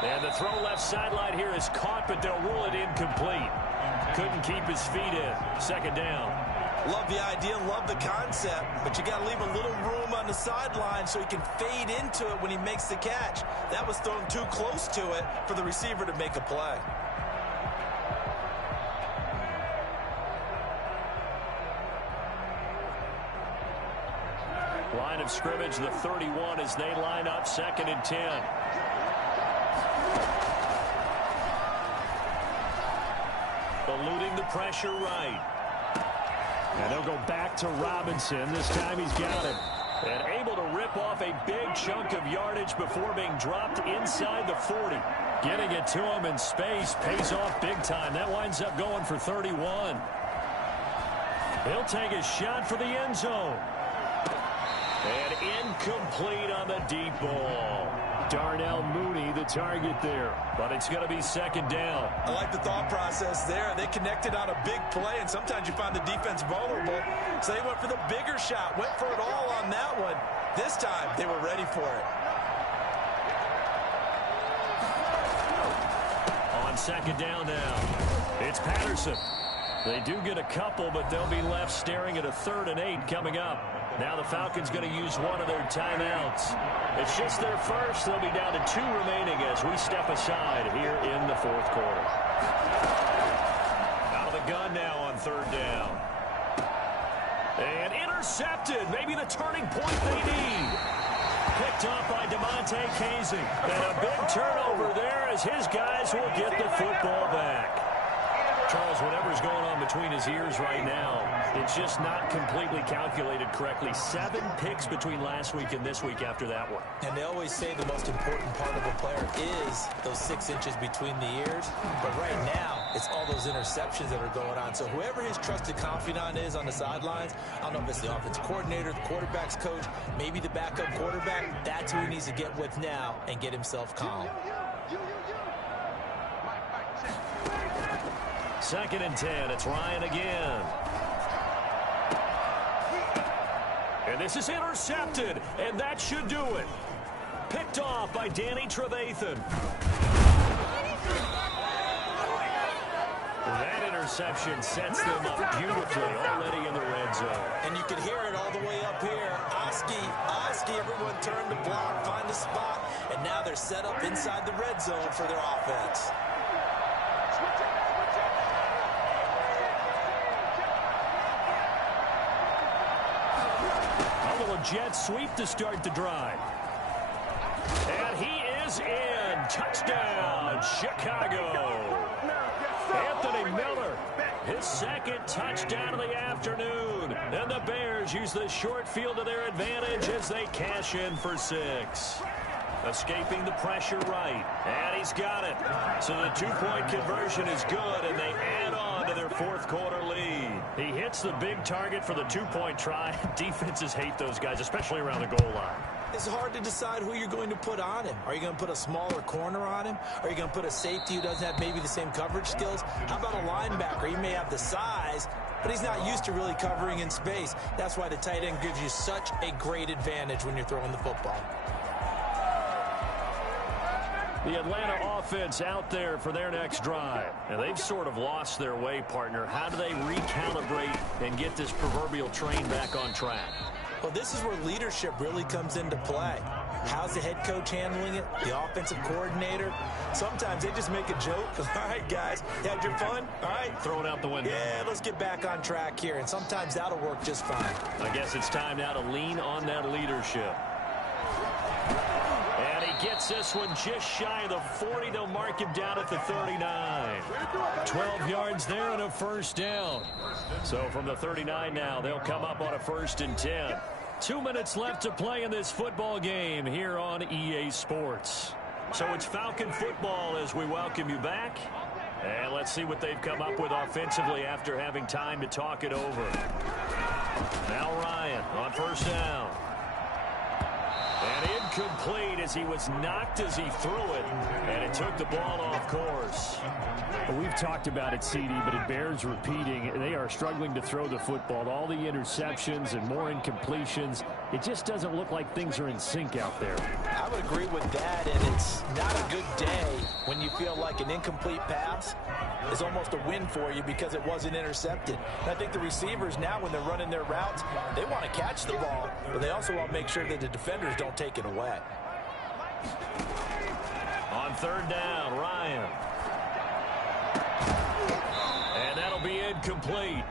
And the throw left sideline here is caught, but they'll rule it incomplete. Couldn't keep his feet in. Second down. Love the idea, love the concept, but you got to leave a little room on the sideline so he can fade into it when he makes the catch. That was thrown too close to it for the receiver to make a play. Line of scrimmage, the 31 as they line up, 2nd and 10. Eluding the pressure right. And they'll go back to Robinson. This time he's got it. And able to rip off a big chunk of yardage before being dropped inside the 40. Getting it to him in space pays off big time. That winds up going for 31. He'll take a shot for the end zone. And incomplete on the deep ball. Darnell Mooney, the target there. But it's going to be second down. I like the thought process there. They connected on a big play, and sometimes you find the defense vulnerable. So they went for the bigger shot, went for it all on that one. This time, they were ready for it. On second down now, it's Patterson. They do get a couple, but they'll be left staring at a 3rd and 8 coming up. Now the Falcons going to use one of their timeouts. It's just their first. They'll be down to 2 remaining as we step aside here in the 4th quarter. Out of the gun now on 3rd down. And intercepted. Maybe the turning point they need. Picked off by DeMonte Casey. And a big turnover there as his guys will get the football back. Charles, whatever's going on between his ears right now, it's just not completely calculated correctly. 7 picks between last week and this week after that one. And they always say the most important part of a player is those 6 inches between the ears. But right now, it's all those interceptions that are going on. So whoever his trusted confidant is on the sidelines, I don't know if it's the offense coordinator, the quarterback's coach, maybe the backup quarterback, that's who he needs to get with now and get himself calm. 2nd and 10. It's Ryan again. And this is intercepted, and that should do it. Picked off by Danny Trevathan. That That interception sets them up beautifully already in the red zone. And you can hear it all the way up here. Oski, everyone turned to block, find a spot, and now they're set up inside the red zone for their offense. A little jet sweep to start the drive. And he is in. Touchdown, Chicago. Anthony Miller, his second touchdown of the afternoon. And the Bears use the short field to their advantage as they cash in for 6. Escaping the pressure right. And he's got it. So the two-point conversion is good, and they add on to their fourth quarter lead. He hits the big target for the two-point try. Defenses hate those guys, especially around the goal line. It's hard to decide who you're going to put on him. Are you going to put a smaller corner on him? Are you going to put a safety who doesn't have maybe the same coverage skills? How about a linebacker? He may have the size, but he's not used to really covering in space. That's why the tight end gives you such a great advantage when you're throwing the football. The Atlanta offense out there for their next drive. And they've sort of lost their way, partner. How do they recalibrate and get this proverbial train back on track? Well, this is where leadership really comes into play. How's the head coach handling it? The offensive coordinator? Sometimes they just make a joke. All right, guys, you had your fun? All right. Throw it out the window. Yeah, let's get back on track here. And sometimes that'll work just fine. I guess it's time now to lean on that leadership. And he gets this one just shy of the 40. They'll mark him down at the 39. 12 yards there and a first down. So from the 39 now, they'll come up on a 1st and 10. 2 minutes left to play in this football game here on EA Sports. So it's Falcon football as we welcome you back. And let's see what they've come up with offensively after having time to talk it over. Now Ryan on first down. And incomplete as he was knocked as he threw it. And it took the ball off course. Well, we've talked about it, CD, but it bears repeating. They are struggling to throw the football. All the interceptions and more incompletions. It just doesn't look like things are in sync out there. I would agree with that, and it's not a good day when you feel like an incomplete pass is almost a win for you because it wasn't intercepted. And I think the receivers now, when they're running their routes, they want to catch the ball, but they also want to make sure that the defenders don't take it away. On third down, Ryan. And that'll be incomplete.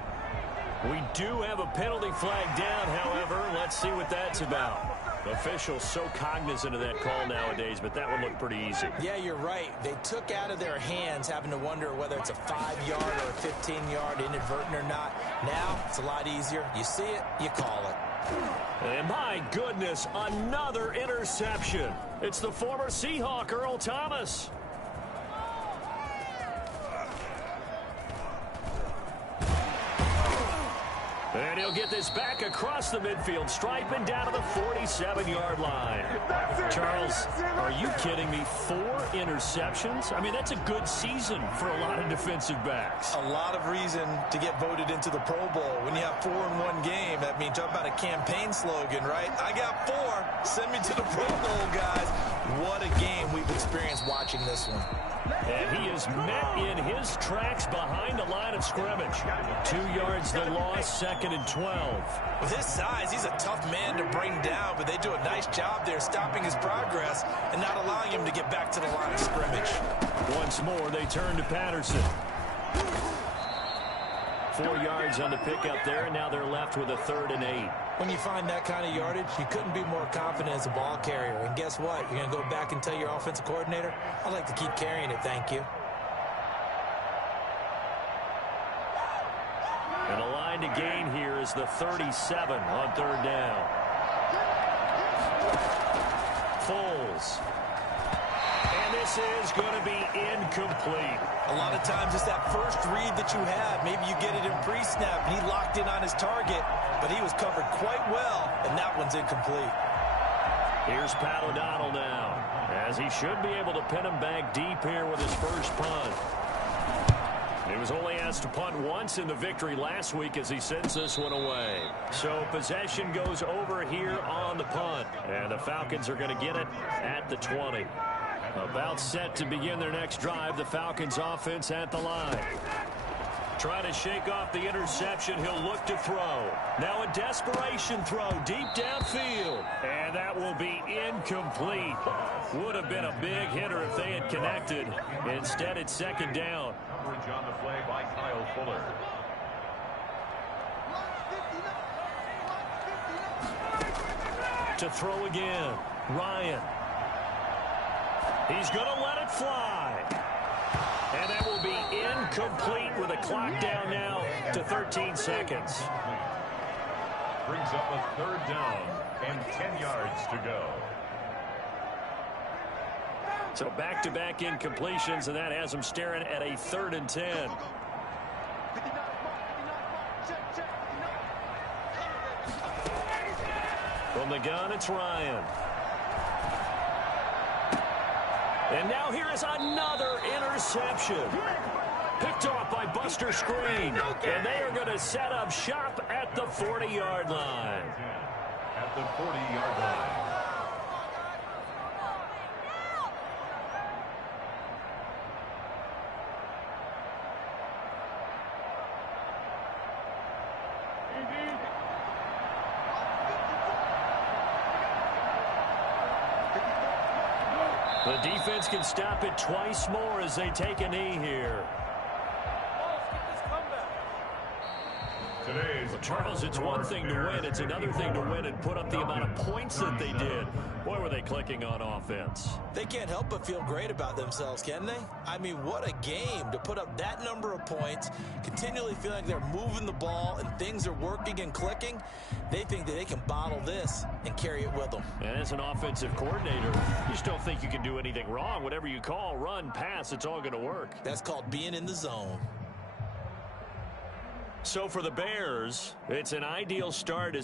We do have a penalty flag down, however. Let's see what that's about. Officials so cognizant of that call nowadays, but that would look pretty easy. Yeah, you're right. They took out of their hands having to wonder whether it's a 5-yard or a 15-yard inadvertent or not. Now, it's a lot easier. You see it, you call it. And my goodness, another interception. It's the former Seahawk, Earl Thomas. And he'll get this back across the midfield stripe and down to the 47-yard line. Charles, are you kidding me? 4 interceptions? I mean, that's a good season for a lot of defensive backs. A lot of reason to get voted into the Pro Bowl. When you have 4 in one game, that means talk about a campaign slogan, right? I got 4. Send me to the Pro Bowl, guys. What a game we've experienced watching this one. And he is met in his tracks behind the line of scrimmage. 2 yards the loss, 2nd and 12. With his size, he's a tough man to bring down, but they do a nice job there stopping his progress and not allowing him to get back to the line of scrimmage. Once more, they turn to Patterson. 4 yards on the pickup there, and now they're left with a 3rd and 8. When you find that kind of yardage, you couldn't be more confident as a ball carrier. And guess what? You're going to go back and tell your offensive coordinator, I'd like to keep carrying it, thank you. And the line to gain here is the 37 on 3rd down. Foles. And this is going to be incomplete. A lot of times it's that first read that you have. Maybe you get it in pre-snap, and he locked in on his target, but he was covered quite well, and that one's incomplete. Here's Pat O'Donnell now, as he should be able to pin him back deep here with his first punt. He was only asked to punt once in the victory last week as he sends this one away. So possession goes over here on the punt, and the Falcons are going to get it at the 20. About set to begin their next drive, the Falcons offense at the line. Trying to shake off the interception. He'll look to throw. Now a desperation throw deep downfield. And that will be incomplete. Would have been a big hitter if they had connected. Instead, it's second down. Coverage on the play by Kyle Fuller. To throw again. Ryan. He's going to let it fly. And that will be incomplete with a clock down now to 13 seconds. Brings up a third down and 10 yards to go. So back-to-back incompletions, and that has them staring at a 3rd and 10. From the gun, it's Ryan. And now here is another interception. Picked off by Buster Screen. And they are going to set up shop at the 40-yard line. At the 40-yard line. The defense can stop it twice more as they take a knee here. Well, Charles, it's one thing to win. It's another thing to win and put up the amount of points that they did. Boy, were they clicking on offense. They can't help but feel great about themselves, can they? I mean, what a game to put up that number of points, continually feeling like they're moving the ball and things are working and clicking. They think that they can bottle this and carry it with them. And as an offensive coordinator, you just don't think you can do anything wrong. Whatever you call, run, pass, it's all going to work. That's called being in the zone. So for the Bears, it's an ideal start as